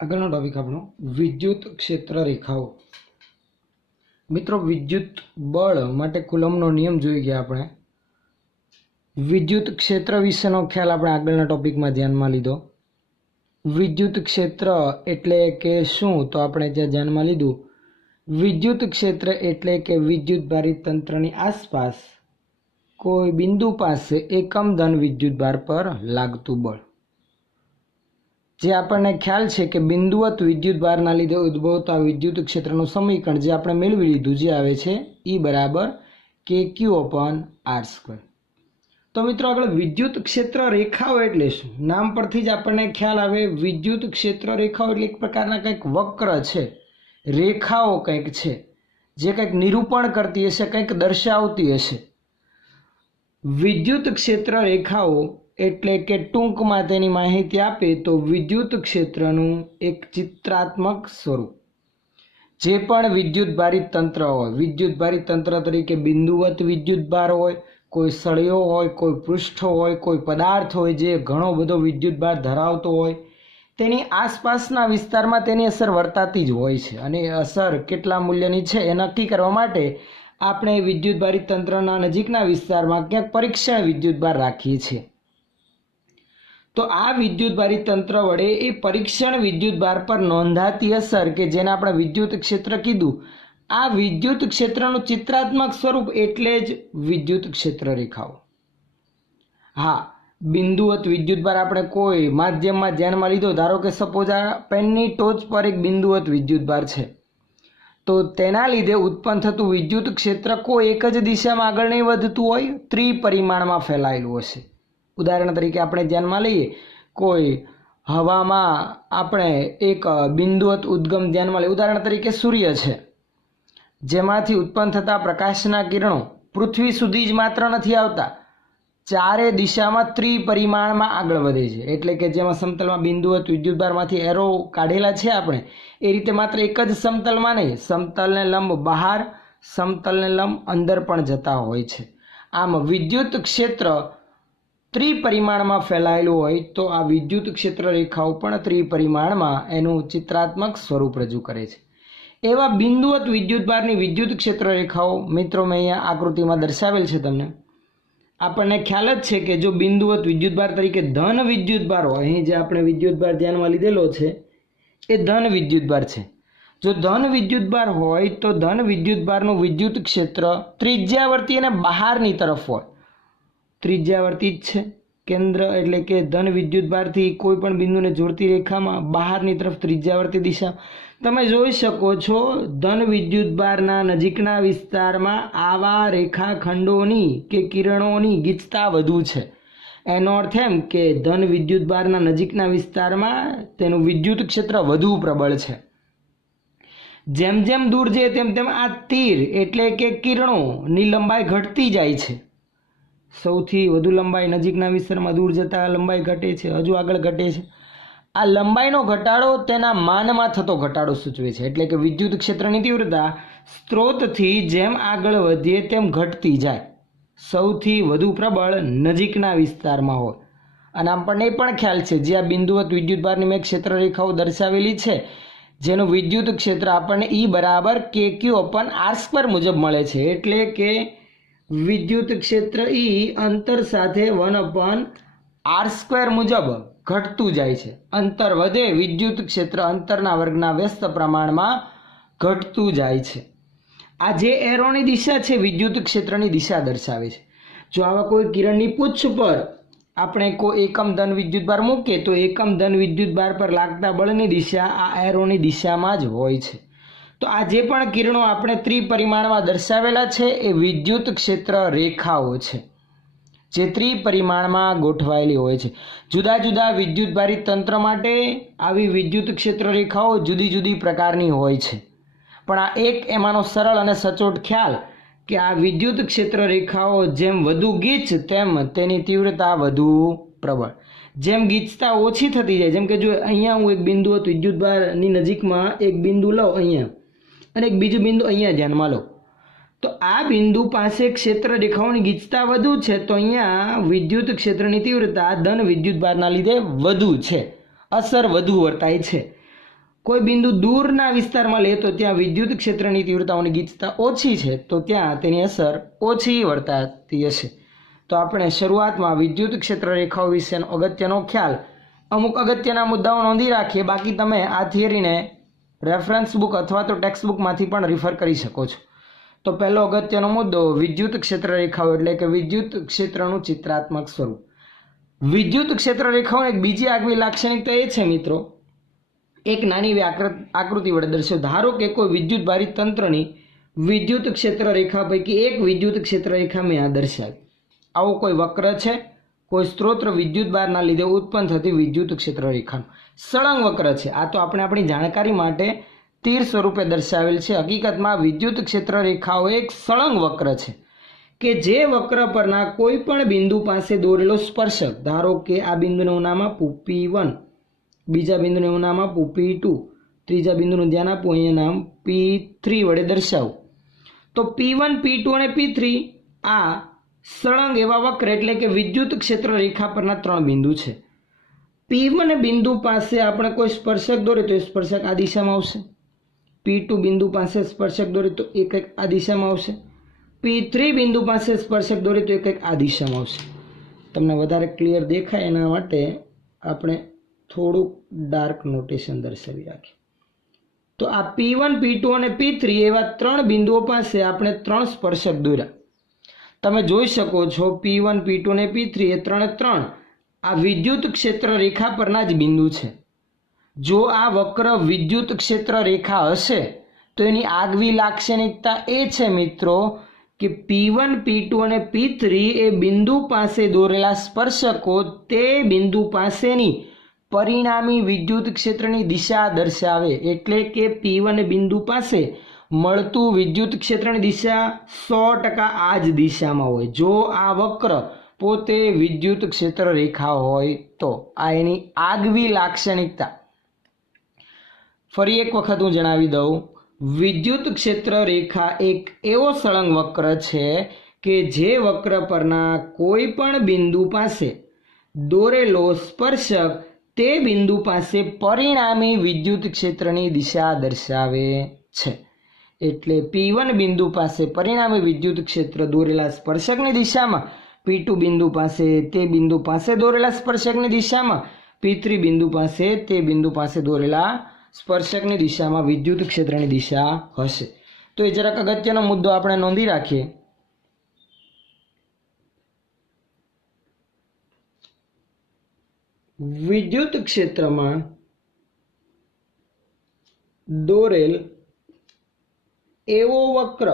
આગળનો ટોપિક આપણો વિદ્યુત ક્ષેત્ર રેખાઓ। મિત્રો, વિદ્યુત બળ માટે કુલમ્બનો નિયમ જોઈ ગયા આપણે। વિદ્યુત ક્ષેત્ર વિશેનો ખ્યાલ આપણે આગળના ટોપિકમાં ધ્યાનમાં લીધો। વિદ્યુત ક્ષેત્ર એટલે કે શું, તો આપણે ત્યાં ધ્યાનમાં લીધું વિદ્યુત ક્ષેત્ર એટલે કે વિદ્યુત ભારિત તંત્રની આસપાસ કોઈ બિંદુ પાસે એકમ ધન વિદ્યુત ભાર પર લાગતું બળ। જે આપણને ખ્યાલ છે કે બિંદુવત વિદ્યુત ભારના લીધે ઉદ્ભવતા વિદ્યુત ક્ષેત્રનું સમીકરણ જે આપણે મેળવી લીધું જે આવે છે E બરાબર KQ/R²। તો મિત્રો, આગળ વિદ્યુત ક્ષેત્ર રેખાઓ એટલે શું? નામ પરથી જ આપણને ખ્યાલ આવે વિદ્યુત ક્ષેત્ર રેખાઓ એટલે એક પ્રકારના કંઈક વક્ર છે, રેખાઓ કંઈક છે જે કંઈક નિરૂપણ કરતી હશે, કંઈક દર્શાવતી હશે। વિદ્યુત ક્ષેત્ર રેખાઓ એટલે કે ટૂંકમાં તેની માહિતી આપે તો વિદ્યુત ક્ષેત્રનું એક ચિત્રાત્મક સ્વરૂપ। જે પણ વિદ્યુત ભારિત તંત્ર હોય, વિદ્યુત ભારિત તંત્ર તરીકે બિંદુવત વિદ્યુત ભાર હોય, કોઈ સળિયો હોય, કોઈ પૃષ્ઠ હોય, કોઈ પદાર્થ હોય જે ઘણો બધો વિદ્યુત ભાર ધરાવતો હોય, તેની આસપાસના વિસ્તારમાં તેની અસર વર્તાતી જ હોય છે। અને એ અસર કેટલા મૂલ્યની છે એ નક્કી કરવા માટે આપણે વિદ્યુત ભારિત તંત્રના નજીકના વિસ્તારમાં ક્યાંક પરીક્ષણ વિદ્યુત ભાર રાખીએ છીએ। તો આ વિદ્યુત ભારિત તંત્ર વડે એ પરીક્ષણ વિદ્યુત ભાર પર નોંધાતી અસર કે જેને આપણે વિદ્યુત ક્ષેત્ર કીધું, આ વિદ્યુત ક્ષેત્રનું ચિત્રાત્મક સ્વરૂપ એટલે જ વિદ્યુત ક્ષેત્ર રેખાઓ। હા, બિંદુવત વિદ્યુત ભાર આપણે કોઈ માધ્યમમાં ધ્યાનમાં લીધો, ધારો કે સપોઝ આ પેનની ટોચ પર એક બિંદુવત વિદ્યુત ભાર છે, તો તેના લીધે ઉત્પન્ન થતું વિદ્યુત ક્ષેત્ર કોઈ એક જ દિશામાં આગળ નહીં વધતું હોય, ત્રિપરિમાણમાં ફેલાયેલું હશે। ઉદાહરણ તરીકે આપણે ધ્યાનમાં લઈએ, કોઈ હવામાં આપણે એક બિંદુવત ઉદ્ગમ ધ્યાનમાં લઈએ, ઉદાહરણ તરીકે સૂર્ય છે, જેમાંથી ઉત્પન્ન થતા પ્રકાશના કિરણો પૃથ્વી સુધી જ માત્ર નથી આવતા, ચારે દિશામાં ત્રિપરિમાણમાં આગળ વધે છે। એટલે કે જેમાં સમતલમાં બિંદુવત વિદ્યુત ભારમાંથી એરો કાઢેલા છે આપણે, એ રીતે માત્ર એક જ સમતલમાં નહીં, સમતલને લંબ બહાર, સમતલને લંબ અંદર પણ જતા હોય છે। આમ વિદ્યુત ક્ષેત્ર ત્રિપરિમાણમાં ફેલાયેલું હોય તો આ વિદ્યુત ક્ષેત્ર રેખાઓ પણ ત્રિપરિમાણમાં એનું ચિત્રાત્મક સ્વરૂપ રજૂ કરે છે। એવા બિંદુવત વિદ્યુત ભારની વિદ્યુત ક્ષેત્ર રેખાઓ મિત્રો મેં અહીંયા આકૃતિમાં દર્શાવેલ છે। તમને આપણને ખ્યાલ જ છે કે જો બિંદુવત વિદ્યુત ભાર તરીકે ધન વિદ્યુત ભાર હોય, અહીં જે આપણે વિદ્યુત ભાર ધ્યાનમાં લીધેલો છે એ ધન વિદ્યુત ભાર છે। જો ધન વિદ્યુત ભાર હોય તો ધન વિદ્યુત ભારનું વિદ્યુત ક્ષેત્ર ત્રિજ્યાવર્તી અને બહારની તરફ હોય। ત્રિજ્યાવર્તી જ છે કેન્દ્ર, એટલે કે ધન વિદ્યુત ભારથી કોઈ પણ બિંદુને જોડતી રેખામાં બહારની તરફ ત્રિજ્યાવર્તી દિશા તમે જોઈ શકો છો। ધન વિદ્યુત ભારના નજીકના વિસ્તારમાં આવા રેખાખંડોની કે કિરણોની ગીચતા વધુ છે। એનો અર્થ એમ કે ધન વિદ્યુત ભારના નજીકના વિસ્તારમાં તેનું વિદ્યુત ક્ષેત્ર વધુ પ્રબળ છે। જેમ જેમ દૂર જાય તેમ તેમ આ તીર એટલે કે કિરણોની લંબાઈ ઘટતી જાય છે। સૌથી વધુ લંબાઈ નજીકના વિસ્તારમાં, દૂર જતા લંબાઈ ઘટે છે, હજુ આગળ ઘટે છે। આ લંબાઈનો ઘટાડો તેના માનમાં થતો ઘટાડો સૂચવે છે। એટલે કે વિદ્યુત ક્ષેત્રની તીવ્રતા સ્ત્રોતથી જેમ આગળ વધીએ તેમ ઘટતી જાય, સૌથી વધુ પ્રબળ નજીકના વિસ્તારમાં હોય। અને આપણને એ પણ ખ્યાલ છે જે આ બિંદુવત વિદ્યુત ભારની મેં ક્ષેત્ર રેખાઓ દર્શાવેલી છે, જેનું વિદ્યુત ક્ષેત્ર આપણને E બરાબર KQ/R² મુજબ મળે છે। એટલે કે વિદ્યુત ક્ષેત્ર E અંતર સાથે 1/R² મુજબ ઘટતું જાય છે। અંતર વધે વિદ્યુત ક્ષેત્ર અંતરના વર્ગના વ્યસ્ત પ્રમાણમાં ઘટતું જાય છે। આ જે એરોની દિશા છે વિદ્યુત ક્ષેત્રની દિશા દર્શાવે છે। જો આવા કોઈ કિરણની પૂંછ પર આપણે કોઈ એકમ ધન વિદ્યુત ભાર મૂકીએ તો એકમ ધન વિદ્યુત ભાર પર લાગતા બળની દિશા આ એરોની દિશામાં જ હોય છે। તો આ જે પણ કિરણો આપણે ત્રિપરિમાણમાં દર્શાવેલા છે એ વિદ્યુત ક્ષેત્ર રેખાઓ છે જે ત્રિપરિમાણમાં ગોઠવાયેલી હોય છે। જુદા જુદા વિદ્યુત ભારિત તંત્ર માટે આવી વિદ્યુત ક્ષેત્ર રેખાઓ જુદી જુદી પ્રકારની હોય છે, પણ આ એક એમાંનો સરળ અને સચોટ ખ્યાલ કે આ વિદ્યુત ક્ષેત્ર રેખાઓ જેમ વધુ ગીચ તેમ તેની તીવ્રતા વધુ પ્રબળ। જેમ ગીચતા ઓછી થતી જાય, જેમ કે જો અહીંયા હું એક બિંદુવત વિદ્યુત ભારની નજીકમાં એક બિંદુ લઉં અહીંયા અને એક બીજું બિંદુ અહીંયા ધ્યાનમાં લો, તો આ બિંદુ પાસે ક્ષેત્ર રેખાઓની ગીચતા વધુ છે, તો અહીંયા વિદ્યુત ક્ષેત્રની તીવ્રતા ધન વિદ્યુત ભારના લીધે વધુ છે, અસર વધુ વર્તાય છે। કોઈ બિંદુ દૂરના વિસ્તારમાં લે તો ત્યાં વિદ્યુત ક્ષેત્રની તીવ્રતાઓની ગીચતા ઓછી છે તો ત્યાં તેની અસર ઓછી વર્તાતી હશે. તો આપણે શરૂઆતમાં વિદ્યુત ક્ષેત્ર રેખાઓ વિશેનો અગત્યનો ખ્યાલ અમુક અગત્યના મુદ્દાઓ નોંધી રાખીએ. બાકી તમે આ થિયરીને રેફરન્સ બુક અથવા તો ટેક્સ્ટ બુકમાંથી પણ રિફર કરી શકો છો. તો પહેલો અગત્યનો મુદ્દો વિદ્યુત ક્ષેત્ર રેખાઓ એટલે કે વિદ્યુત ક્ષેત્રનું ચિત્રાત્મક સ્વરૂપ. વિદ્યુત ક્ષેત્ર રેખાઓની એક બીજી આગવી લાક્ષણિકતા એ છે મિત્રો, એક નાની આકૃતિ વડે દર્શાવો. ધારો કે કોઈ વિદ્યુત ભારિત તંત્રની વિદ્યુત ક્ષેત્ર રેખા પૈકી એક વિદ્યુત ક્ષેત્ર રેખા મેં આ દર્શાવી. આવો કોઈ વક્ર છે, કોઈ સ્ત્રોત વિદ્યુત ભારના લીધે ઉત્પન્ન થતી વિદ્યુત ક્ષેત્ર રેખાનું સળંગ વક્ર છે. આ તો આપણે આપણી જાણકારી માટે તીર સ્વરૂપે દર્શાવેલ છે. હકીકતમાં વિદ્યુત ક્ષેત્ર રેખાઓ એક સળંગ વક્ર છે કે જે વક્ર પરના કોઈ પણ બિંદુ પાસે દોરેલો સ્પર્શક, ધારો કે આ બિંદુનું નામ આપું P1, બીજા બિંદુનું નામ આપું P2, ત્રીજા બિંદુનું ધ્યાન આપું અહીંયા નામ P3 વડે દર્શાવું. તો P1, P2 અને P3 આ સળંગ એવા વક્ર એટલે કે વિદ્યુત ક્ષેત્ર રેખા પરના ત્રણ બિંદુ છે. P1 બિંદુ પાસે આપણે કોઈ સ્પર્શક દોરે તો એ સ્પર્શક આ દિશામાં આવશે. P2 બિંદુ પાસે સ્પર્શક દોરે તો એ કંઈક આ દિશામાં આવશે. P3 બિંદુ પાસે સ્પર્શક દોરે તો એ કંઈક આ દિશામાં આવશે. તમને વધારે ક્લિયર દેખાય એના માટે આપણે થોડુંક ડાર્ક નોટેશન દર્શાવી રાખીએ. તો આ P1, P2 અને P3 એવા ત્રણ બિંદુઓ પાસે આપણે ત્રણ સ્પર્શક દોર્યા. તમે જોઈ શકો છો P1, P2 અને P3 એ ત્રણે ત્રણ આ વિદ્યુત ક્ષેત્ર રેખા પરના જ બિંદુ છે. જો આ વક્ર વિદ્યુત ક્ષેત્ર રેખા હશે તો એની આગવી લાક્ષણિકતા એ છે મિત્રો કે P1, P2 અને P3 એ બિંદુ પાસે દોરેલા સ્પર્શકો તે બિંદુ પાસેની પરિણામી વિદ્યુત ક્ષેત્રની દિશા દર્શાવે. એટલે કે P1 બિંદુ પાસે મળતું વિદ્યુત ક્ષેત્રની દિશા 100% આ જ દિશામાં હોય જો આ વક્ર પોતે વિદ્યુત ક્ષેત્ર રેખા હોય તો. આ એની આગવી લાક્ષણિકતા. ફરી એક વખત હું જણાવી દઉં, વિદ્યુત ક્ષેત્ર રેખા એક એવો સળંગ વક્ર છે કે જે વક્ર પરના કોઈ પણ બિંદુ પાસે દોરેલો સ્પર્શક તે બિંદુ પાસે પરિણામી વિદ્યુત ક્ષેત્રની દિશા દર્શાવે છે. એટલે P1 બિંદુ પાસે પરિણામી વિદ્યુત ક્ષેત્ર દોરેલા સ્પર્શકની દિશામાં, P2 બિંદુ પાસે તે બિંદુ પાસે દોરેલા સ્પર્શકની દિશામાં, P3 બિંદુ પાસે તે બિંદુ પાસે દોરેલા સ્પર્શકની દિશામાં વિદ્યુત ક્ષેત્રની દિશા હશે. તો એ જરાક અગત્યનો મુદ્દો આપણે નોંધી રાખીએ. વિદ્યુત ક્ષેત્રમાં દોરેલ એવો વક્ર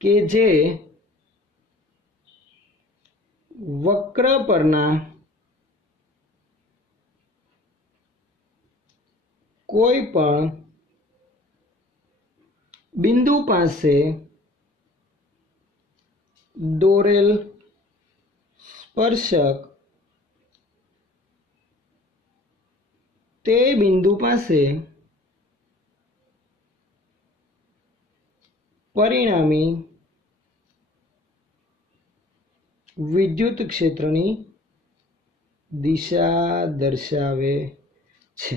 કે જે વક્ર પરના કોઈ પણ બિંદુ પાસે દોરેલ સ્પર્શક તે બિંદુ પાસે પરિણામી વિદ્યુત ક્ષેત્રની દિશા દર્શાવે છે.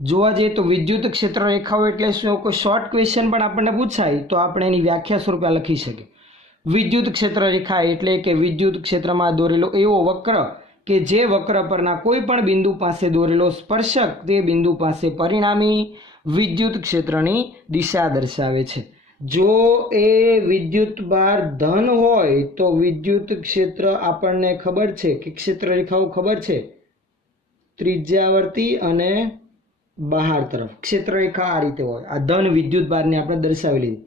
જોવા જઈએ તો વિદ્યુત ક્ષેત્ર રેખાઓ એટલે શું? કોઈ શોર્ટ ક્વેશ્ચન પણ આપણને પૂછાય તો આપણે એની વ્યાખ્યા સ્વરૂપે લખી શકીએ. વિદ્યુત ક્ષેત્ર રેખા એટલે કે વિદ્યુત ક્ષેત્રમાં દોરેલો એવો વક્ર કે જે વક્ર પરના કોઈ પણ બિંદુ પાસે દોરેલો સ્પર્શક તે બિંદુ પાસે પરિણામી વિદ્યુત ક્ષેત્રની દિશા દર્શાવે છે. જો એ વિદ્યુત ભાર ધન હોય તો વિદ્યુત ક્ષેત્ર આપણને ખબર છે કે ક્ષેત્ર રેખાઓ ખબર છે, ત્રિજ્યાવર્તી અને બહાર તરફ ક્ષેત્ર રેખા આ રીતે હોય. આ ધન વિદ્યુત ભારને આપણે દર્શાવી લીધી.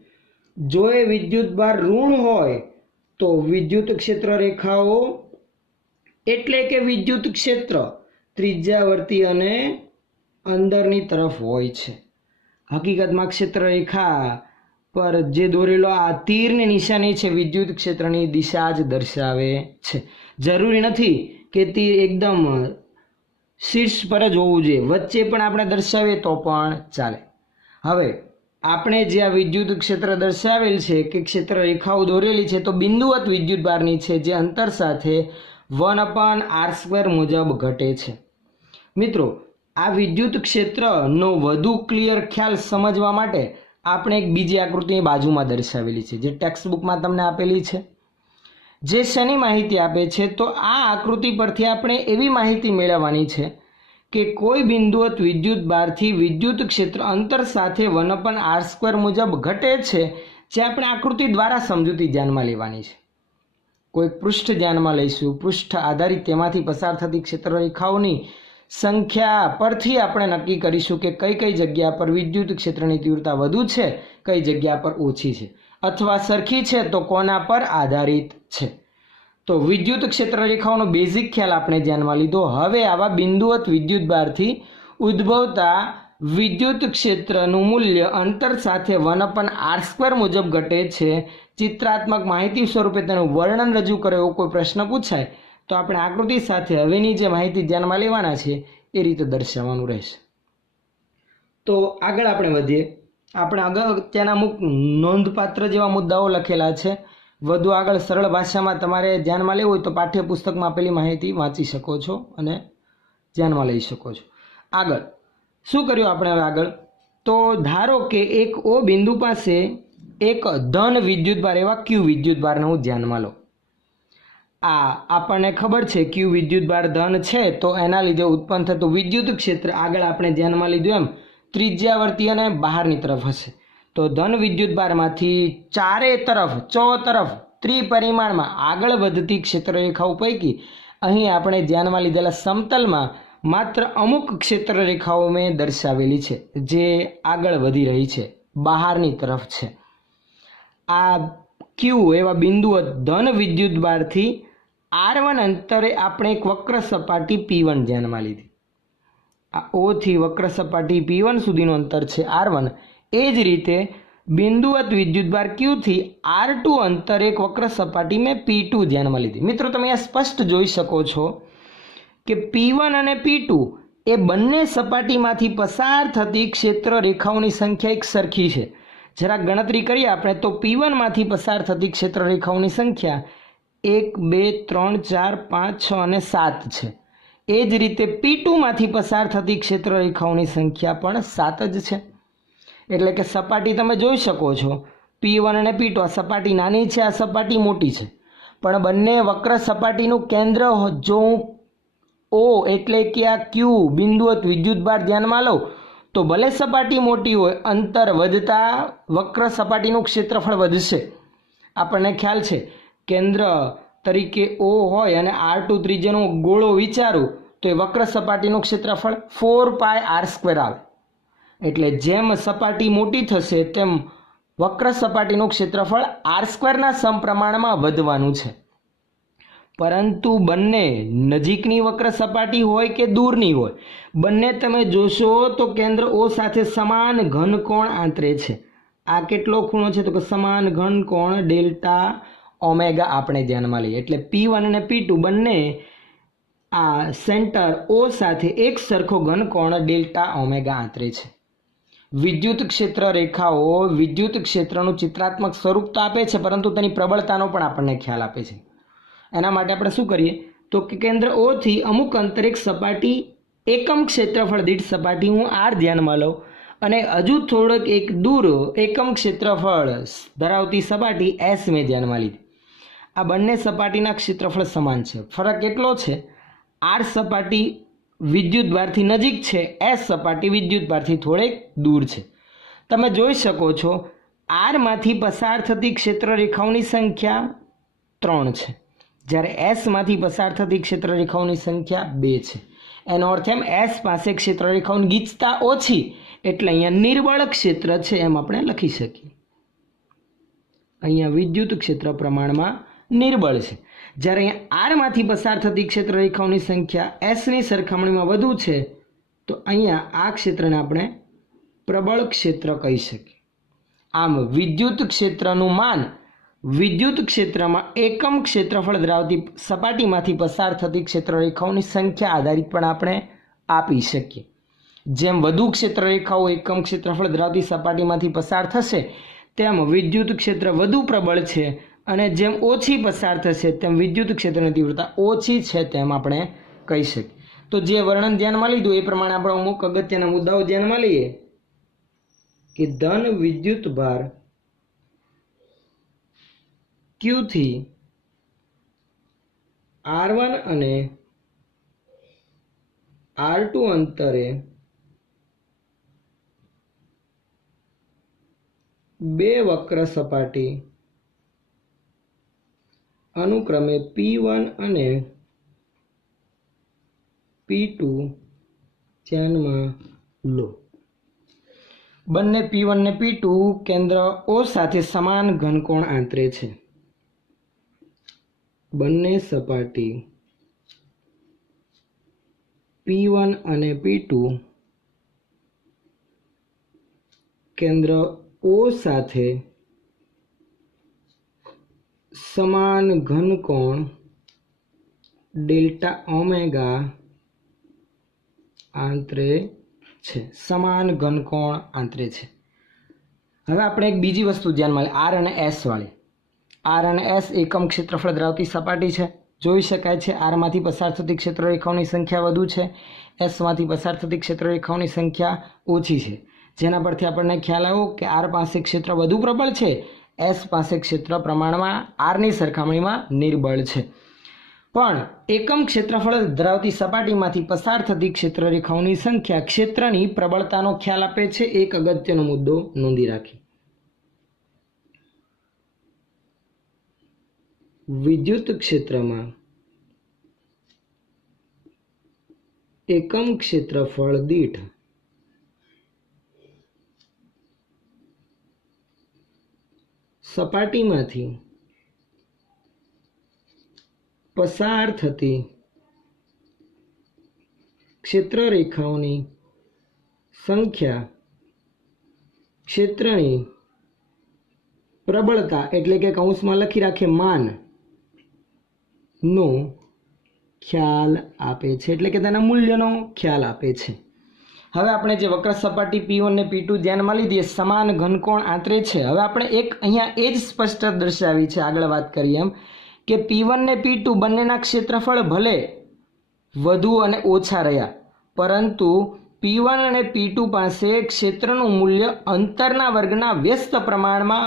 જો એ વિદ્યુત ભાર ઋણ હોય તો વિદ્યુત ક્ષેત્ર રેખાઓ એટલે કે વિદ્યુત ક્ષેત્ર ત્રિજ્યાવર્તી અને અંદરની તરફ હોય છે. હકીકતમાં ક્ષેત્ર રેખા પર જે દોરેલો આ તીરની નિશાની છે વિદ્યુત ક્ષેત્રની દિશા જ દર્શાવે છે. જરૂરી નથી કે તીર એકદમ શીર્ષ પર જ હોવું જોઈએ, વચ્ચે પણ આપણે દર્શાવીએ તો પણ ચાલે. હવે આપણે જે આ વિદ્યુત ક્ષેત્ર દર્શાવેલ છે કે ક્ષેત્ર રેખાઓ દોરેલી છે તો બિંદુવત વિદ્યુત ભારની છે જે અંતર સાથે 1/r² મુજબ ઘટે છે. મિત્રો આ વિદ્યુત ક્ષેત્રનો વધુ ક્લિયર ખ્યાલ સમજવા માટે આપણે એક બીજી આકૃતિ બાજુમાં દર્શાવેલી છે, જે ટેક્સ્ટ બુકમાં તમને આપેલી છે, જે શેની માહિતી આપે છે? તો આ આકૃતિ પરથી આપણે એવી માહિતી મેળવવાની છે કે કોઈ બિંદુવત વિદ્યુત ભારથી વિદ્યુત ક્ષેત્ર અંતર સાથે 1/r² મુજબ ઘટે છે, જે આપણે આકૃતિ દ્વારા સમજૂતી ધ્યાનમાં લેવાની છે. કોઈ પૃષ્ઠ ધ્યાનમાં લઈશું, પૃષ્ઠ આધારિત તેમાંથી પસાર થતી ક્ષેત્ર રેખાઓની સંખ્યા પરથી આપણે નક્કી કરીશું કે કઈ કઈ જગ્યા પર વિદ્યુત ક્ષેત્રની તીવ્રતા વધુ છે, કઈ જગ્યા પર ઓછી છે, અથવા સરખી છે તો કોના પર આધારિત છે. તો વિદ્યુત ક્ષેત્ર રેખાઓનો બેઝિક ખ્યાલ આપણે ધ્યાનમાં લીધો. હવે આવા બિંદુવત વિદ્યુત ભારથી ઉદ્ભવતા વિદ્યુત ક્ષેત્રનું મૂલ્ય અંતર સાથે 1/r² મુજબ ઘટે છે. ચિત્રાત્મક માહિતી સ્વરૂપે તેનું વર્ણન રજૂ કરે એવો કોઈ પ્રશ્ન પૂછાય તો આપણે આકૃતિ સાથે હવેની જે માહિતી ધ્યાનમાં લેવાના છે એ રીતે દર્શાવવાનું રહેશે. તો આગળ આપણે વધીએ. આપણે આગળ ત્યાંના અમુક નોંધપાત્ર જેવા મુદ્દાઓ લખેલા છે. વધુ આગળ સરળ ભાષામાં તમારે ધ્યાનમાં લેવું હોય તો પાઠ્યપુસ્તકમાં આપેલી માહિતી વાંચી શકો છો અને ધ્યાનમાં લઈ શકો છો. આગળ શું કર્યું આપણે હવે આગળ? તો ધારો કે એક ઓ બિંદુ પાસે એક ધન વિદ્યુતભાર એવા ક્યુ વિદ્યુતભારને હું ધ્યાનમાં લઉં. આપણને ખબર છે ક્યુ વિદ્યુતભાર ધન છે તો એના લીધે ઉત્પન્ન થતું વિદ્યુત ક્ષેત્ર આગળ આપણે ધ્યાનમાં લીધું એમ ત્રિજ્યાવર્તી અને બહારની તરફ હશે. તો ધન વિદ્યુતભારમાંથી ચારે તરફ ચોતરફ ત્રિપરિમાણમાં આગળ વધતી ક્ષેત્ર રેખાઓ પૈકી અહીં આપણે ધ્યાનમાં લીધેલા સમતલમાં માત્ર અમુક ક્ષેત્ર રેખાઓ મેં દર્શાવેલી છે, જે આગળ વધી રહી છે, બહારની તરફ છે. આ ક્યુ એવા બિંદુઓ ધન વિદ્યુતભારથી R1 અંતરે આપણે એક વક્ર સપાટી P1 ધ્યાનમાં લીધી. આ O થી વક્ર સપાટી P1 સુધીનું અંતર છે R1. એ જ રીતે બિંદુવત વિદ્યુતભાર Q થી R2 અંતર એક વક્ર સપાટી મેં P2 ધ્યાનમાં લીધી. મિત્રો તમે અહીંયા સ્પષ્ટ જોઈ શકો છો કે P1 અને P2 એ બંને સપાટીમાંથી પસાર થતી ક્ષેત્ર રેખાઓની સંખ્યા એક સરખી છે. જરા ગણતરી કરીએ આપણે તો P1 માંથી પસાર થતી ક્ષેત્ર રેખાઓની સંખ્યા 1 2 3 4 5 6 અને 7 છે. એ જ રીતે P2 માંથી પસાર થતી ક્ષેત્ર રેખાઓની સંખ્યા પણ 7 જ છે. એટલે કે સપાટી તમે જોઈ શકો છો P1 અને P2, આ સપાટી નાની છે, આ સપાટી મોટી છે, પણ બંને વક્ર સપાટીનું કેન્દ્ર જો હું O એટલે કે આ Q બિંદુવત વિદ્યુતભાર ધ્યાનમાં લઉં તો ભલે સપાટી મોટી હોય, અંતર વધતા વક્ર સપાટીનું ક્ષેત્રફળ વધશે. આપણને ખ્યાલ છે કેન્દ્ર તરીકે O હોય અને R2 ત્રિજ્યાનો ગોળો વિચારું તો એ વક્ર સપાટીનું ક્ષેત્રફળ 4πr² આવે. એટલે જેમ સપાટી મોટી થશે તેમ વક્ર સપાટીનું ક્ષેત્રફળ r² ના સમપ્રમાણમાં વધવાનું છે. પરંતુ બંને નજીકની વક્ર સપાટી હોય કે દૂરની હોય, બંને તમે જોશો તો કેન્દ્ર O સાથે સમાન ઘન કોણ આંતરે છે. આ કેટલો ખૂણો છે? તો કે સમાન ઘન કોણ ડેલ્ટા ઓમેગા આપણે ધ્યાનમાં લઈએ. એટલે P1 અને P2 બંને આ સેન્ટર O સાથે એક સરખો ઘન કોણ ડેલ્ટા ઓમેગા આંતરે છે. વિદ્યુત ક્ષેત્ર રેખાઓ વિદ્યુત ક્ષેત્રનું ચિત્રાત્મક સ્વરૂપ તો આપે છે, પરંતુ તેની પ્રબળતાનો પણ આપણને ખ્યાલ આપે છે. એના માટે આપણે શું કરીએ તો કે કેન્દ્ર O થી અમુક અંતર એક સપાટી એકમ ક્ષેત્રફળ દીઠ સપાટી હું R ધ્યાનમાં લઉં અને હજુ થોડોક એક દૂર એકમ ક્ષેત્રફળ ધરાવતી સપાટી S મેં ધ્યાનમાં લીધી. આ બંને સપાટીના ક્ષેત્રફળ સમાન છે. ફરક એટલો છે R સપાટી વિદ્યુતભારથી નજીક છે, S સપાટી વિદ્યુતભારથી થોડેક દૂર છે. તમે જોઈ શકો છો R માંથી પસાર થતી ક્ષેત્ર રેખાઓની સંખ્યા 3 છે, જ્યારે S માંથી પસાર થતી ક્ષેત્ર રેખાઓની સંખ્યા 2 છે. એનો અર્થ એમ S પાસે ક્ષેત્ર રેખાઓની ગીચતા ઓછી, એટલે અહીંયા નિર્બળ ક્ષેત્ર છે એમ આપણે લખી શકીએ. અહીંયા વિદ્યુત ક્ષેત્ર પ્રમાણમાં નિર્બળ છે, જ્યારે અહીંયા R માંથી પસાર થતી ક્ષેત્ર રેખાઓની સંખ્યા S ની સરખામણીમાં વધુ છે, તો અહીંયા આ ક્ષેત્રને આપણે પ્રબળ ક્ષેત્ર કહી શકીએ. આમ વિદ્યુત ક્ષેત્રનું માન વિદ્યુત ક્ષેત્રમાં એકમ ક્ષેત્રફળ ધરાવતી સપાટીમાંથી પસાર થતી ક્ષેત્ર રેખાઓની સંખ્યા આધારિત પણ આપણે આપી શકીએ. જેમ વધુ ક્ષેત્ર રેખાઓ એકમ ક્ષેત્રફળ ધરાવતી સપાટીમાંથી પસાર થશે તેમ વિદ્યુત ક્ષેત્ર વધુ પ્રબળ છે, અને જેમ ઓછી પસાર થશે તેમ વિદ્યુત ક્ષેત્રની તીવ્રતા ઓછી છે તેમ આપણે કહી શકીએ. तो जे वर्णन ध्याનમાં લીધું એ પ્રમાણે આપણે અમુક અગત્યના મુદ્દાઓ ધ્યાનમાં લઈએ કે ધન વિદ્યુત ભાર Q થી R1 અને R2 અંતરે બે વક્ર સપાટી अनुक्रमे P1 અને P2 ધ્યાનમાં લો। બંને P1 ને P2 કેન્દ્ર O સાથે સમાન ઘનકોણ આંતરે છે। બંને સપાટી P1 અને P2 કેન્દ્ર O સાથે સમાન ઘનકોણ डेल्टा ओमेगा आंतरे छे। समान घनकोण आंतरे छे। हवे आपणे एक बीजी वस्तु ध्यानमां लઈએ आर अने एस वाળી। आर अने एस एकम क्षेत्रफळ धरावती सपाटी छे। જોઈ શકાય છે આર માંથી પસાર થતી ક્ષેત્રરેખાઓની સંખ્યા વધુ છે, એસ માંથી પસાર થતી ક્ષેત્રરેખાઓની સંખ્યા ઓછી છે, જેના પરથી આપણને ખ્યાલ આવ્યો કે આર પાસે ક્ષેત્ર વધુ પ્રબળ છે, એસ પાસે ક્ષેત્ર પ્રમાણમાં આરની સરખામણીમાં નિર્બળ છે। પણ એકમ ક્ષેત્રફળ ધરાવતી સપાટીમાંથી પસાર થતી ક્ષેત્રરેખાઓની સંખ્યા ક્ષેત્રની પ્રબળતાનો ખ્યાલ આપે છે। એક અગત્યનો મુદ્દો નોંધી રાખી। विद्युत क्षेत्र में एकम क्षेत्रफल दीठ सपाटी मांथी पसार थती क्षेत्ररेखाओनी संख्या क्षेत्रनी प्रबलता एटले के कौंसमां लखी राखे मान नो ख्याल आपे छे, एटले के तेना मूल्यनो ख्याल आपे छे। हवे आपणे जे वक्र सपाटी P1 ने P2 ध्यानमां लीधी समान घनकोण आंतरे छे। हवे आपणे एक अहींया ए ज स्पष्ट दर्शावी छे आगळ वात करी एम के P1 ने P2 बंनेना क्षेत्रफळ भले વધુ અને ઓછા રહ્યા, પરંતુ P1 અને P2 પાસે ક્ષેત્રનું મૂલ્ય અંતરના વર્ગના વ્યસ્ત પ્રમાણમાં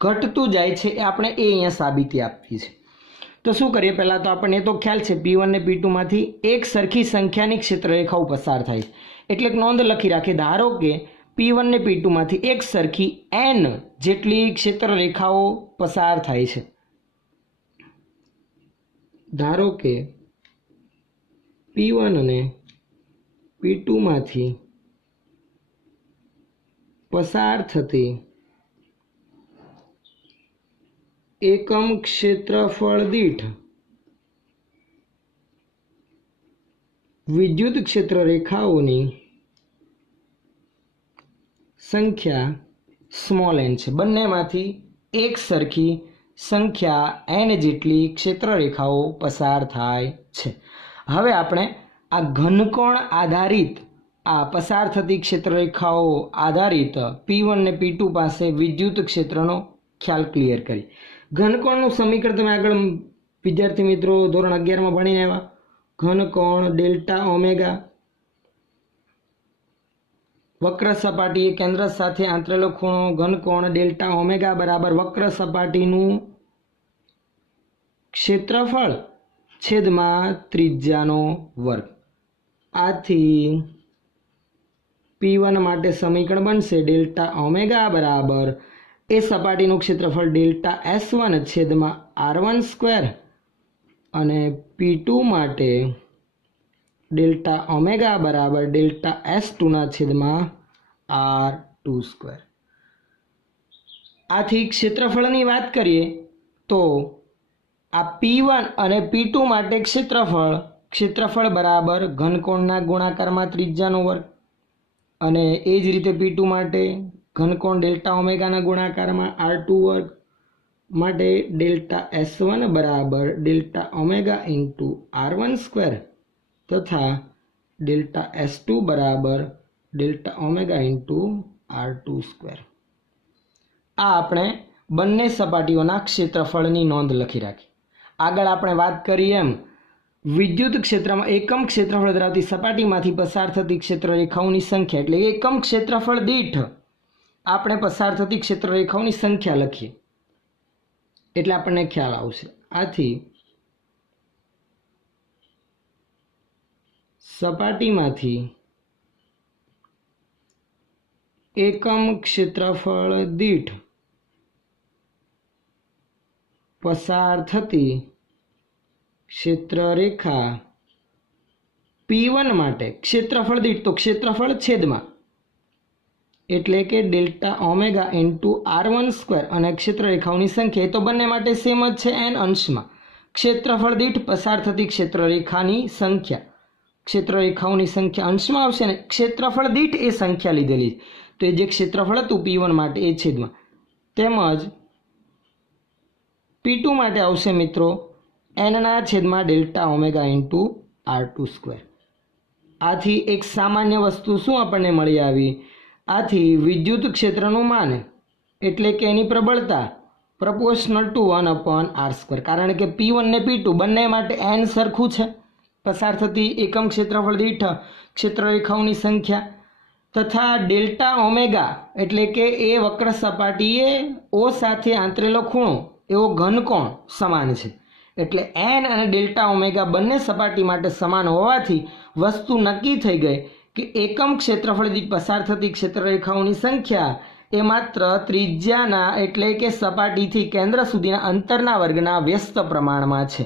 ઘટતું જાય છે। એ આપણે એ અહીંયા સાબિતી આપવી છે। तो शू करिए, पहला तो आपने तो ख्याल है P1 ने P2 मांथी एक सरखी संख्यानी क्षेत्ररेखाओं पसार थाय एटले नोंध लखी राखे। धारो के P1 ने P2 मांथी एक सरखी n जेटली क्षेत्ररेखाओं पसार थाय छे। धारो के P1 ने P2 मांथी पसार थती एकम क्षेत्रफल दीठ विद्युत क्षेत्र रेखाओनी संख्या स्मॉल n छे। बंनेमांथी एक सरखी संख्या n जेटली क्षेत्र रेखाओ पसार थाय छे। हवे आपणे आ घनकोण आधारित आ पसार थती क्षेत्ररेखाओ आधारित P1 ने P2 पासे विद्युत क्षेत्रनो ख्याल क्लियर करी। घनकोणનું समीकरण તમે આગળ વિદ્યાર્થી મિત્રો ધોરણ 11 માં ભણીને આવ્યા। घनकोण डेल्टा ओमेगा वक्र सपाटी केंद्र साथे आंतरेलो खूणो घनकोण डेल्टा ओमेगा बराबर वक्र सपाटीनुं क्षेत्रफळ छेदमां त्रिज्यानो वर्ग। आथी P1 माटे समीकरण बनशे डेल्टा ओमेगा बराबर ए सपाटीनुं क्षेत्रफळ डेल्टा S1 छेदमां R1 स्क्वेर अने P2 माटे डेल्टा ओमेगा बराबर डेल्टा S2 ना छेदमां R2 स्क्वेर। आथी क्षेत्रफळनी वात करीए तो आ P1 अने P2 माटे क्षेत्रफळ बराबर घनकोणना गुणाकारमां त्रिज्यानो वर्ग अने ए ज रीते P2 माटे घनकोण डेल्टा ओमेगाना गुणाकारमां R2 वर्ग माटे डेल्टा S1 बराबर delta omega into R1 square तथा डेल्टा S2 बराबर delta omega into R2 square. आ आपणे बंने सपाटीओना क्षेत्रफळनी नोंध लखी राखी। आगळ आपणे वात करी एम વિદ્યુત ક્ષેત્રમાં એકમ ક્ષેત્રફળ ધરાવતી સપાટીમાંથી પસાર થતી ક્ષેત્રરેખાઓની સંખ્યા, એટલે એકમ ક્ષેત્રફળ દીઠ આપણે પસાર થતી ક્ષેત્રરેખાઓની સંખ્યા લખીએ એટલે આપણને ખ્યાલ આવશે. આથી સપાટીમાંથી એકમ ક્ષેત્રફળ દીઠ પસાર થતી ક્ષેત્રરેખા P1 માટે ક્ષેત્રફળ દીઠ તો ક્ષેત્રફળ છેદમાં એટલે કે ડેલ્ટા ઓમેગા ઇન્ટુ r1² અને ક્ષેત્રરેખાઓની સંખ્યા તો બંને માટે સેમ જ છે n અંશમાં. ક્ષેત્રફળ દીઠ પસાર થતી ક્ષેત્રરેખાની સંખ્યા, ક્ષેત્રરેખાઓની સંખ્યા અંશમાં આવશે ને ક્ષેત્રફળ દીઠ એ સંખ્યા લીધેલી તો એ જે ક્ષેત્રફળ હતું P1 માટે એ છેદમાં, તેમજ P2 માટે આવશે મિત્રો nના છેદમાં ડેલ્ટા ઓમેગા ઇન્ટુ r2². આથી એક સામાન્ય વસ્તુ શું આપણને મળી આવી? આથી વિદ્યુત ક્ષેત્રનું માન એટલે કે એની પ્રબળતા પ્રપોર્શનલ ટુ 1/r², કારણ કે P1 ને P2 બંને માટે n સરખું છે, પસાર થતી એકમ ક્ષેત્રફળ દીઠ ક્ષેત્રરેખાઓની સંખ્યા, તથા ડેલ્ટા ઓમેગા એટલે કે એ વક્ર સપાટીએ O સાથે આંતરેલો ખૂણો એવો ઘનકોણ સમાન છે. એટલે n અને ડેલ્ટા ઓમેગા બંને સપાટી માટે સમાન હોવાથી વસ્તુ નક્કી થઈ ગઈ કે એકમ ક્ષેત્રફળથી પસાર થતી ક્ષેત્રરેખાઓની સંખ્યા એ માત્ર ત્રિજ્યાના એટલે કે સપાટીથી કેન્દ્ર સુધીના અંતરના વર્ગના વ્યસ્ત પ્રમાણમાં છે.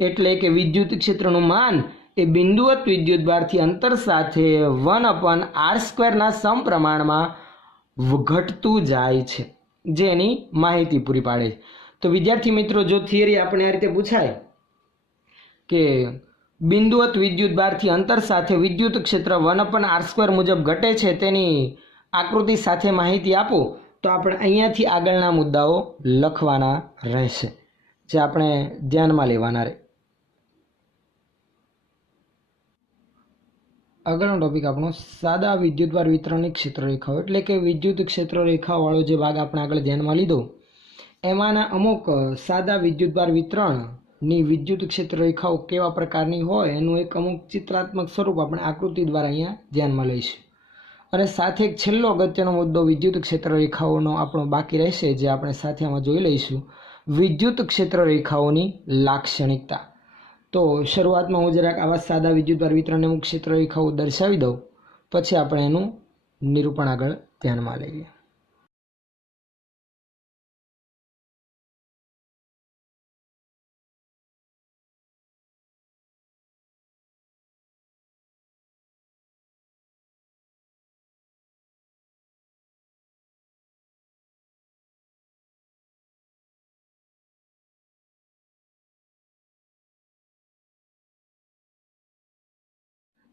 એટલે કે વિદ્યુત ક્ષેત્રનું માન એ બિંદુવત વિદ્યુતભારથી અંતર સાથે 1/r² સમપ્રમાણમાં ઘટતું જાય છે, જેની માહિતી પૂરી પાડે છે. તો વિદ્યાર્થી મિત્રો, જો થિયરી આપણે આ રીતે પૂછાય કે બિંદુવત વિદ્યુતભારથી અંતર સાથે વિદ્યુત ક્ષેત્ર 1/r² મુજબ ઘટે છે તેની આકૃતિ સાથે માહિતી આપો તો આપણે અહીંયાથી આગળના મુદ્દાઓ લખવાના રહેશે, જે આપણે ધ્યાનમાં લેવાના રહે. આગળનો ટોપિક આપણો સાદા વિદ્યુતભાર વિતરણની ક્ષેત્રરેખાઓ, એટલે કે વિદ્યુત ક્ષેત્રરેખાવાળો જે ભાગ આપણે આગળ ધ્યાનમાં લીધો એમાંના અમુક સાદા વિદ્યુતભાર વિતરણની વિદ્યુત ક્ષેત્રરેખાઓ કેવા પ્રકારની હોય એનું એક અમુક ચિત્રાત્મક સ્વરૂપ આપણે આકૃતિ દ્વારા અહીંયા ધ્યાનમાં લઈશું. અને સાથે એક છેલ્લો અગત્યનો મુદ્દો વિદ્યુત ક્ષેત્રરેખાઓનો આપણો બાકી રહેશે, જે આપણે સાથે આમાં જોઈ લઈશું, વિદ્યુત ક્ષેત્રરેખાઓની લાક્ષણિકતા. તો શરૂઆતમાં હું જરાક આવા સાદા વિદ્યુતભાર વિતરણને અમુક ક્ષેત્રરેખાઓ દર્શાવી દઉં, પછી આપણે એનું નિરૂપણ આગળ ધ્યાનમાં લઈએ.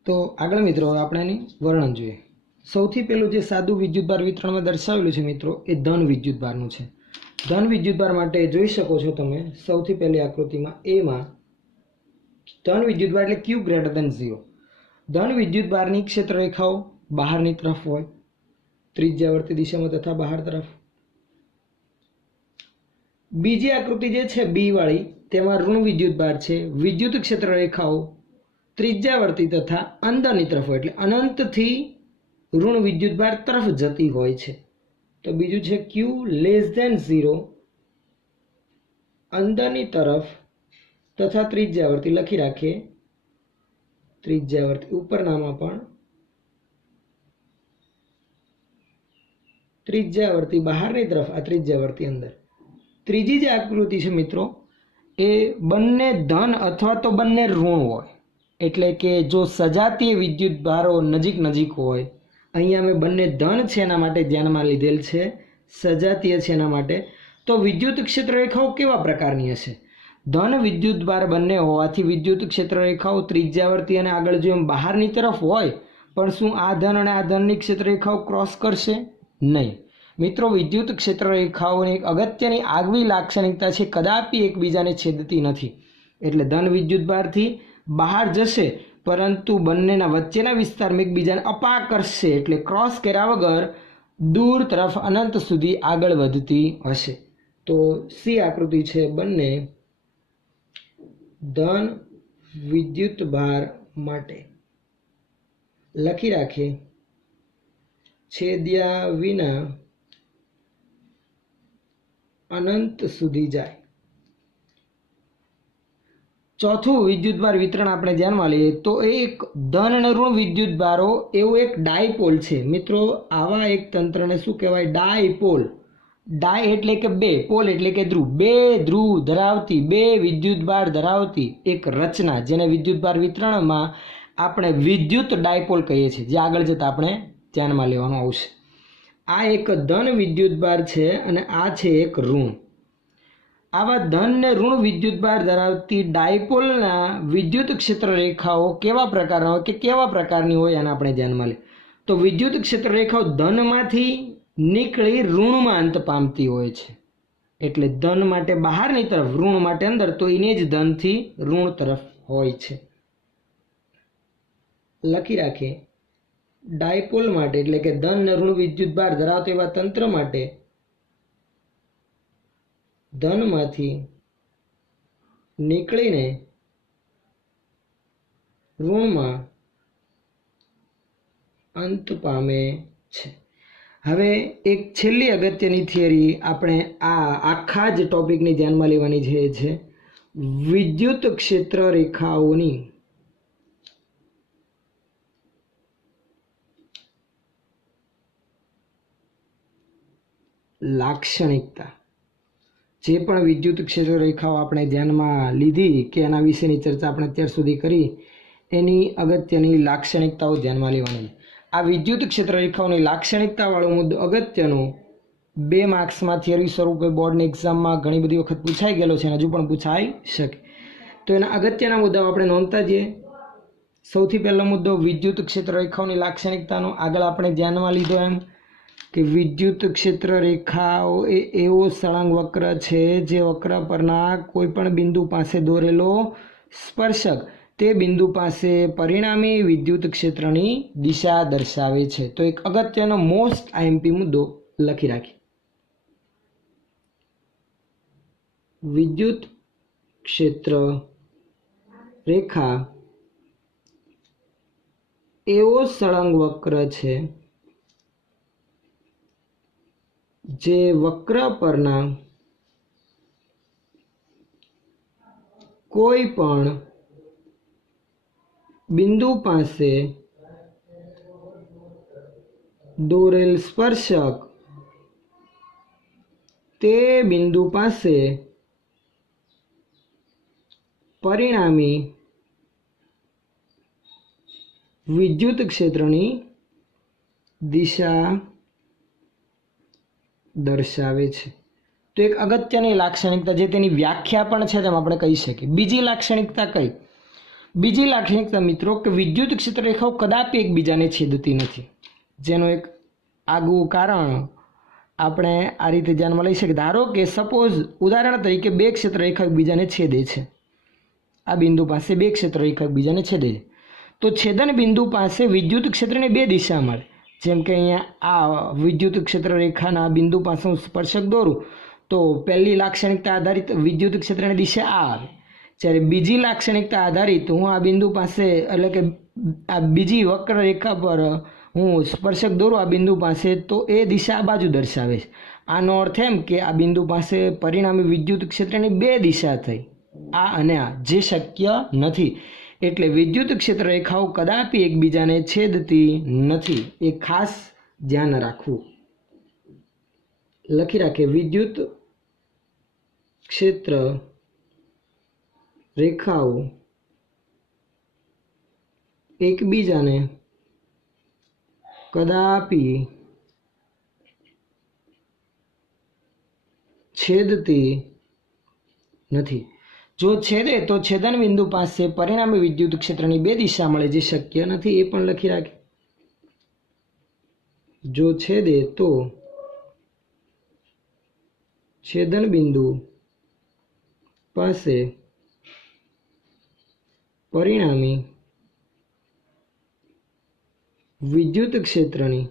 તો આગળ મિત્રો આપણે એની વર્ણન જોઈએ. સૌથી પહેલું જે સાદું વિદ્યુતભાર વિતરણમાં દર્શાવેલું છે મિત્રો એ ધન વિદ્યુતભારનું છે. ધન વિદ્યુતભાર માટે જોઈ શકો છો તમે સૌથી પહેલી આકૃતિમાં એમાં ધન વિદ્યુતભાર એટલે Q ગ્રેટર ધેન 0. ધન વિદ્યુતભારની ક્ષેત્રરેખાઓ બહારની તરફ હોય ત્રિજ્યાવર્તી દિશામાં તથા બહાર તરફ. બીજી આકૃતિ જે છે બી વાળી તેમાં ઋણ વિદ્યુતભાર છે. વિદ્યુત ક્ષેત્રરેખાઓ ત્રિજ્યાવર્તી તથા અંદરની તરફ હોય એટલે અનંતથી ઋણ વિદ્યુતભાર તરફ જતી હોય છે. તો બીજું છે Q લેસ ધેન 0 અંદરની તરફ તથા ત્રિજ્યાવર્તી લખી રાખીએ, ત્રિજ્યાવર્તી ઉપરનામાં પણ ત્રિજ્યાવર્તી બહારની તરફ, આ ત્રિજ્યાવર્તી અંદર. ત્રીજી જે આકૃતિ છે મિત્રો એ બંને ધન અથવા તો બંને ઋણ હોય, એટલે કે જો સજાતીય વિદ્યુતભારો નજીક નજીક હોય, અહીંયા અમે બંને ધન છે એના માટે ધ્યાનમાં લીધેલ છે, સજાતીય છે એના માટે. તો વિદ્યુત ક્ષેત્રરેખાઓ કેવા પ્રકારની હશે? ધન વિદ્યુતભાર બંને હોવાથી વિદ્યુત ક્ષેત્રરેખાઓ ત્રિજ્યાવર્તી અને આગળ જો એમ બહારની તરફ હોય, પણ શું આ ધન અને આ ધનની ક્ષેત્રરેખાઓ ક્રોસ કરશે? નહીં. મિત્રો, વિદ્યુત ક્ષેત્રરેખાઓની એક અગત્યની આગવી લાક્ષણિકતા છે કદાપી એકબીજાને છેદતી નથી. એટલે ધન વિદ્યુતભારથી બહાર જશે પરંતુ બંનેના વચ્ચેના વિસ્તારમાં એકબીજાને અપા કરશે, એટલે ક્રોસ કર્યા વગર દૂર તરફ અનંત સુધી આગળ વધતી હશે. તો સી આકૃતિ છે બંને ધન વિદ્યુત ભાર માટે લખી રાખીએ છેદ્યા વિના અનંત સુધી જાય। ચોથું વિદ્યુતભાર વિતરણ આપણે ધ્યાનમાં લઈએ તો એક ધન અને ઋણ વિદ્યુતભારો એવું એક ડાયપોલ છે। મિત્રો આવા એક તંત્રને શું કહેવાય? ડાયપોલ। ડાય એટલે કે બે, પોલ એટલે કે ધ્રુવ, બે ધ્રુવ ધરાવતી, બે વિદ્યુતભાર ધરાવતી એક રચના, જેને વિદ્યુતભાર વિતરણમાં આપણે વિદ્યુત ડાયપોલ કહીએ છીએ, જે આગળ જતાં આપણે ધ્યાનમાં લેવાનું આવશે। આ એક ધન વિદ્યુતભાર છે અને આ છે એક ઋણ। આવા ધન ને ઋણ વિદ્યુતભાર ધરાવતી ડાયપોલના વિદ્યુત ક્ષેત્ર રેખાઓ કેવા પ્રકારના હોય કે કેવા પ્રકારની હોય એના આપણે ધ્યાનમાં લઈએ તો વિદ્યુત ક્ષેત્ર રેખાઓ ધનમાંથી નીકળી ઋણમાં અંત પામતી હોય છે। એટલે ધન માટે બહારની તરફ, ઋણ માટે અંદર, તો એને જ ધનથી ઋણ તરફ હોય છે। લખી રાખીએ ડાયપોલ માટે એટલે કે ધન ને ઋણ વિદ્યુતભાર ધરાવતા એવા તંત્ર માટે ધનમાંથી નીકળીને ઋણમાં અંત પામે છે। હવે એક છેલ્લી અગત્યની થિયરી આપણે આ આખા જ ટોપિકની ધ્યાનમાં લેવાની છે વિદ્યુત ક્ષેત્ર રેખાઓની લાક્ષણિકતા। જે પણ વિદ્યુત ક્ષેત્ર રેખાઓ આપણે ધ્યાનમાં લીધી કે એના વિશેની ચર્ચા આપણે અત્યાર સુધી કરી, એની અગત્યની લાક્ષણિકતાઓ ધ્યાનમાં લેવાની। આ વિદ્યુત ક્ષેત્ર રેખાઓની લાક્ષણિકતાવાળો મુદ્દો અગત્યનો 2 માર્ક્સમાં થિયરી સ્વરૂપે બોર્ડની એક્ઝામમાં ઘણી બધી વખત પૂછાઈ ગયેલો છે અને હજુ પણ પૂછાઈ શકે। તો એના અગત્યના મુદ્દાઓ આપણે નોંધતા જઈએ। સૌથી પહેલો મુદ્દો વિદ્યુત ક્ષેત્ર રેખાઓની લાક્ષણિકતાનો, આગળ આપણે ધ્યાનમાં લીધો એમ કે વિદ્યુત ક્ષેત્ર રેખાઓ એ એવો સળંગ વક્ર છે જે વક્ર પરના કોઈ પણ બિંદુ પાસે દોરેલો સ્પર્શક તે બિંદુ પાસે પરિણામી વિદ્યુત ક્ષેત્રની દિશા દર્શાવે છે। તો એક અગત્યનો મોસ્ટ આઈએમપી મુદ્દો લખી રાખીએ। વિદ્યુત ક્ષેત્ર રેખા એવો સળંગ વક્ર છે જે વક્ર પરના કોઈ પણ બિંદુ પાસે દોરેલ સ્પર્શક તે બિંદુ પાસે પરિણામી વિદ્યુત ક્ષેત્રની દિશા દર્શાવે છે। તો એક અગત્યની લાક્ષણિકતા, જે તેની વ્યાખ્યા પણ છે તેમ આપણે કહી શકીએ। બીજી લાક્ષણિકતા કઈ? બીજી લાક્ષણિકતા મિત્રો કે વિદ્યુત ક્ષેત્ર રેખાઓ કદાપી એકબીજાને છેદતી નથી, જેનું એક આગવું કારણ આપણે આ રીતે ધ્યાનમાં લઈ શકીએ। ધારો કે સપોઝ ઉદાહરણ તરીકે 2 ક્ષેત્ર રેખા એકબીજાને છેદે છે। આ બિંદુ પાસે 2 ક્ષેત્ર રેખા એકબીજાને છેદે છે, તો છેદન બિંદુ પાસે વિદ્યુત ક્ષેત્રની 2 દિશા મળે। જેમ કે અહીંયા આ વિદ્યુત ક્ષેત્ર રેખાના બિંદુ પાસે હું સ્પર્શક દોરું તો પહેલી લાક્ષણિકતા આધારિત વિદ્યુત ક્ષેત્રની દિશા આ આવે, જ્યારે બીજી લાક્ષણિકતા આધારિત હું આ બિંદુ પાસે એટલે કે આ બીજી વક્ર રેખા પર હું સ્પર્શક દોરું આ બિંદુ પાસે તો એ દિશા આ બાજુ દર્શાવે છે। આનો અર્થ એમ કે આ બિંદુ પાસે પરિણામી વિદ્યુત ક્ષેત્રની 2 દિશા થઈ, આ અને આ, જે શક્ય નથી। એટલે વિદ્યુત ક્ષેત્ર રેખાઓ કદાપી એકબીજાને છેદતી નથી, એ ખાસ ધ્યાન રાખવું। લખી રાખીએ વિદ્યુત ક્ષેત્ર રેખાઓ એકબીજાને કદાપી છેદતી નથી। જો છેદે તો છેદન બિંદુ પાસે પરિણામી વિદ્યુત ક્ષેત્રની 2 દિશા મળે, જે શક્ય નથી, એ પણ લખી રાખીએ। જો છેદે તો છેદન બિંદુ પાસે પરિણામી વિદ્યુત ક્ષેત્રની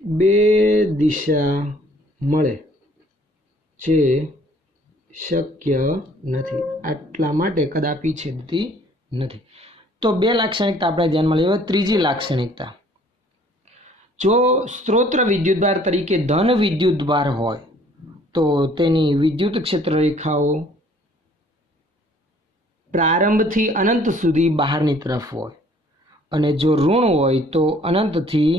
2 દિશા મળે, જે શક્ય નથી, આટલા માટે કદાપી છેદતી નથી. તો બે લાક્ષણિકતા આપણે ધ્યાનમાં લઈએ. ત્રીજી લાક્ષણિકતા, જો સ્ત્રોત વિદ્યુતભાર તરીકે ધન વિદ્યુતભાર હોય તો તેની વિદ્યુત ક્ષેત્ર રેખાઓ પ્રારંભથી અનંત સુધી બહારની તરફ હોય અને જો ઋણ હોય તો અનંતથી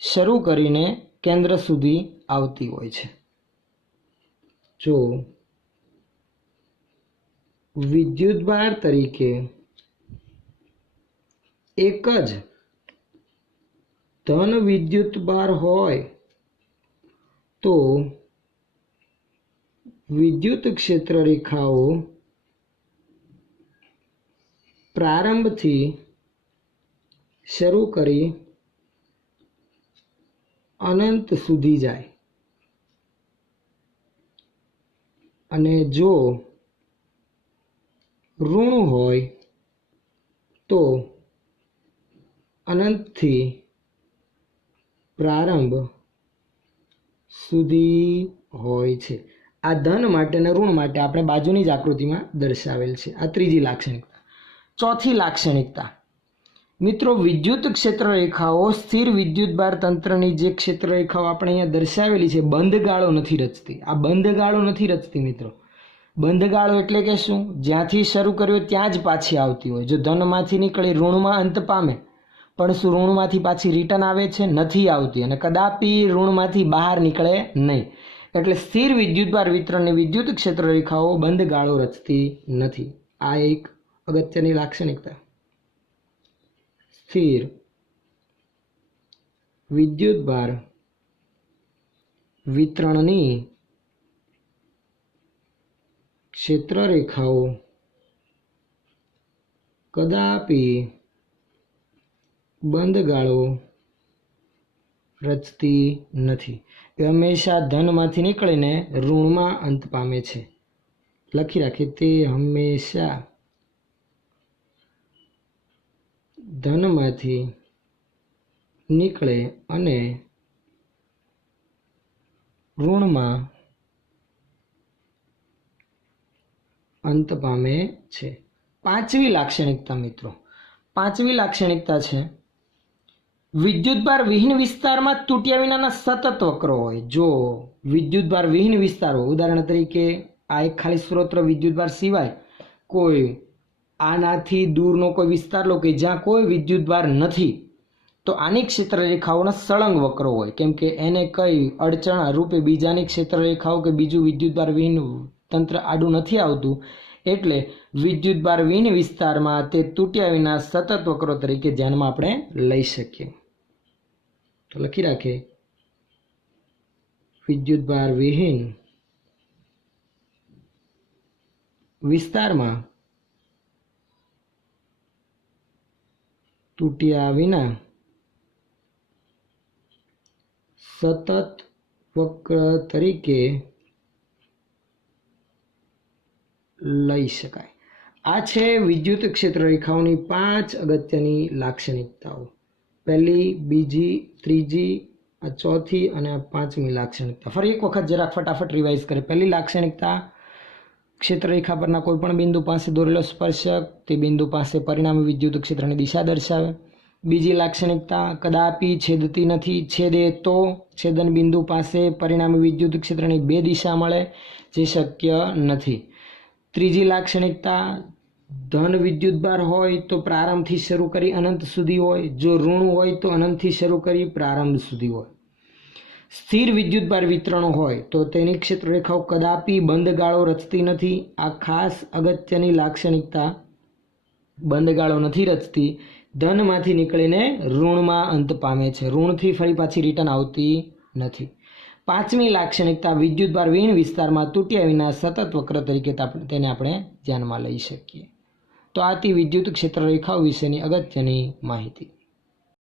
શરૂ કરીને કેન્દ્ર સુધી આવતી હોય છે. જો વિદ્યુતભાર તરીકે એક જ ધન વિદ્યુતભાર હોય તો વિદ્યુત ક્ષેત્ર રેખાઓ પ્રારંભથી શરૂ કરી અનંત સુધી જાય અને જો ઋણ હોય તો અનંતથી પ્રારંભ સુધી હોય છે. આ ધન માટે અને ઋણ માટે આપણે બાજુની જ આકૃતિમાં દર્શાવેલ છે. આ ત્રીજી લાક્ષણિકતા. ચોથી લાક્ષણિકતા મિત્રો, વિદ્યુત ક્ષેત્ર રેખાઓ સ્થિર વિદ્યુતભાર તંત્રની જે ક્ષેત્ર રેખાઓ આપણે અહીંયા દર્શાવેલી છે બંધગાળો નથી રચતી. આ બંધગાળો નથી રચતી મિત્રો. બંધગાળો એટલે કે શું? જ્યાંથી શરૂ કર્યો ત્યાં જ પાછી આવતી હોય. જો ધનમાંથી નીકળી ઋણમાં અંત પામે પણ શું ઋણમાંથી પાછી રિટર્ન આવે છે? નથી આવતી અને કદાપી ઋણમાંથી બહાર નીકળે નહીં. એટલે સ્થિર વિદ્યુતભાર વિતરણની વિદ્યુત ક્ષેત્ર રેખાઓ બંધગાળો રચતી નથી. આ એક અગત્યની લાક્ષણિકતા. સ્થિર વિદ્યુતભાર વિતરણની ક્ષેત્ર રેખાઓ કદાપી બંધગાળો રચતી નથી. એ હંમેશા ધનમાંથી નીકળીને ઋણમાં અંત પામે છે. લખી રાખીએ, તે હંમેશા ધનમાંથી નીકળે અને ઋણમાં અંત પામે છે. પાંચમી લાક્ષણિકતા મિત્રો, પાંચમી લાક્ષણિકતા છે વિદ્યુતભાર વિહીન વિસ્તારમાં તૂટ્યા વિનાના સતત વક્રો હોય. જો વિદ્યુતભાર વિહીન વિસ્તાર હોય, ઉદાહરણ તરીકે આ એક ખાલી સ્ત્રોત વિદ્યુતભાર સિવાય કોઈ આનાથી દૂરનો કોઈ વિસ્તાર લો કે જ્યાં કોઈ વિદ્યુતભાર નથી, તો આની ક્ષેત્ર રેખાઓના સળંગ વક્રો હોય. કેમ કે એને કઈ અડચણ રૂપે બીજાની ક્ષેત્ર રેખાઓ કે બીજું વિદ્યુતભાર વિહીન તંત્ર આડું નથી આવતું, એટલે વિદ્યુતભાર વિહીન વિસ્તારમાં તે તૂટ્યા વિના સતત વક્રો તરીકે ધ્યાનમાં આપણે લઈ શકીએ. તો લખી રાખીએ, વિદ્યુતભાર વિહીન વિસ્તારમાં તૂટ્યા વિના સતત વક્ર તરીકે લઈ શકાય. આ છે વિદ્યુત ક્ષેત્ર રેખાઓની 5 અગત્યની લાક્ષણિકતાઓ. પહેલી, બીજી, ત્રીજી, આ ચોથી અને આ પાંચમી લાક્ષણિકતા. ફરી એક વખત જરાક ફટાફટ રિવાઇઝ કરીએ. પહેલી લાક્ષણિકતા, ક્ષેત્ર રેખા પરના કોઈપણ બિંદુ પાસે દોરેલો સ્પર્શક તે બિંદુ પાસે પરિણામી વિદ્યુત ક્ષેત્રની દિશા દર્શાવે. બીજી લાક્ષણિકતા, કદાપી છેદતી નથી, છેદે તો છેદન બિંદુ પાસે પરિણામી વિદ્યુત ક્ષેત્રની 2 દિશા મળે, જે શક્ય નથી. ત્રીજી લાક્ષણિકતા, ધન વિદ્યુતભાર હોય તો પ્રારંભથી શરૂ કરી અનંત સુધી હોય, જો ઋણ હોય તો અનંતથી શરૂ કરી પ્રારંભ સુધી હોય. સ્થિર વિદ્યુતભાર વિતરણ હોય તો તેની ક્ષેત્ર રેખાઓ કદાપી બંધગાળો રચતી નથી. આ ખાસ અગત્યની લાક્ષણિકતા બંધગાળો નથી રચતી, ધનમાંથી નીકળીને ઋણમાં અંત પામે છે, ઋણથી ફરી પાછી રિટર્ન આવતી નથી. પાંચમી લાક્ષણિકતા, વિદ્યુતભાર વિહીન વિસ્તારમાં તૂટ્યા વિના સતત વક્ર તરીકે તેને આપણે ધ્યાનમાં લઈ શકીએ. તો આથી વિદ્યુત ક્ષેત્ર રેખાઓ વિશેની અગત્યની માહિતી.